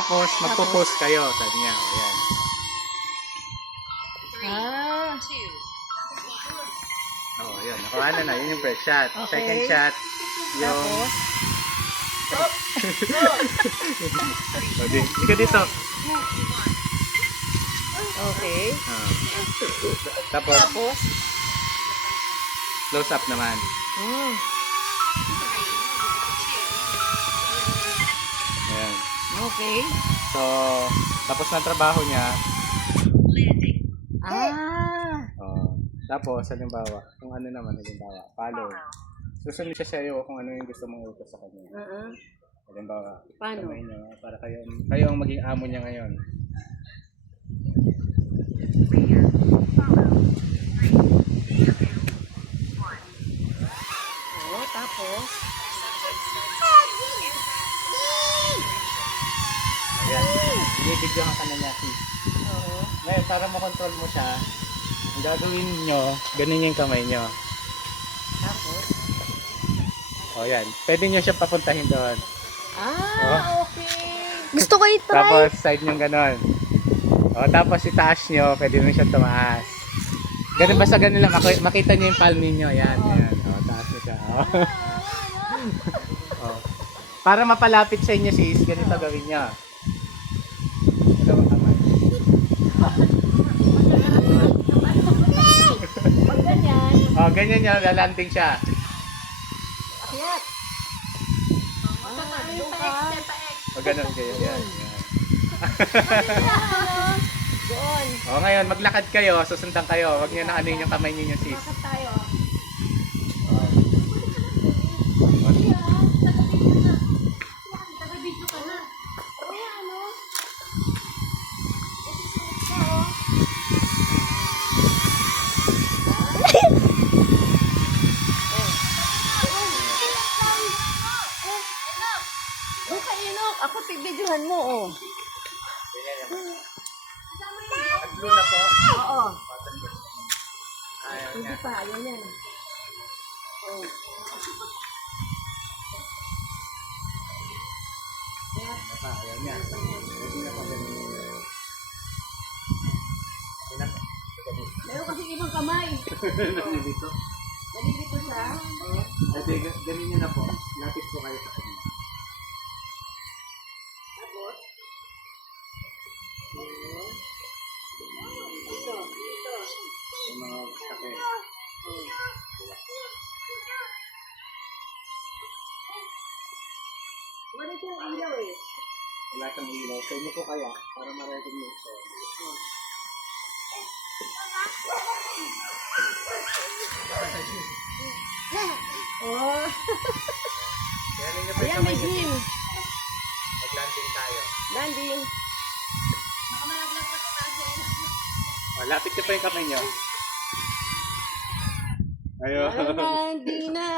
Tapos, magpo-post kayo. Sabi niya, o yan. Ah. O, yan. Nakuha na. Yun yung first shot. Okay. Second shot, yung... Tapos. O, di ka dito. Okay. Tapos, Tapos. close up naman. Mm. Ayan. Okay. So, tapos na trabaho niya. Tapos, halimbawa, kung ano naman, halimbawa, follow. Susunod siya sa'yo kung ano yung gusto mong utos sa kanya. Halimbawa, Paano? kamay niyo, para kayo ang maging amo niya ngayon. Oo, tapos. Ayan. Binibidyohan ka na niya. Oo. Ngayon, para makontrol mo siya, ang gagawin nyo, ganun yung kamay nyo. Tapos. O yan. Pwede nyo siya papuntahin doon. Okay. Gusto ko i-try. Tapos, side nyo ganun. O, tapos itaas nyo, pwede mo siya tumaas. Ganun, basta ganun lang. Makita nyo yung palm ninyo. Yan, yan. O, taas nyo siya. O. O. Para mapalapit sa inyo sis, ganito gawin nyo. Dalawang kamay. Pag ganyan. O, ganyan nyo, lalanding siya. Akyat. Doon ka. O, ganun kayo. Yan, yan. Doon. O, ngayon, maglakad kayo, susundan kayo. Huwag nyo na ano yung kamay ninyo sis. Bakit tayo? Doon ka, Inok. Ako pibidyohan mo, oh. Blue na po. Oo. Ayan Hindi nga. pa, yan yan. Oh. Ayan nga. Pwede na po. Meron kasi ibang kamay. Dito. Nalilito siya. Ate, ganun nyo na po. Lapit po kayo sa kanya. Tapos. Ito. Ito. Yung mga sakit. Wala siyang ilaw eh. Wala kang ilaw. Sa inyo po kaya para ma-recognize ko. Oh. Kaya ninyo po yung Ayan, kamay may niyo. gym. Mag-landing tayo. Landing. O, lapit niyo po yung kamay niyo. Ayun. Landing na.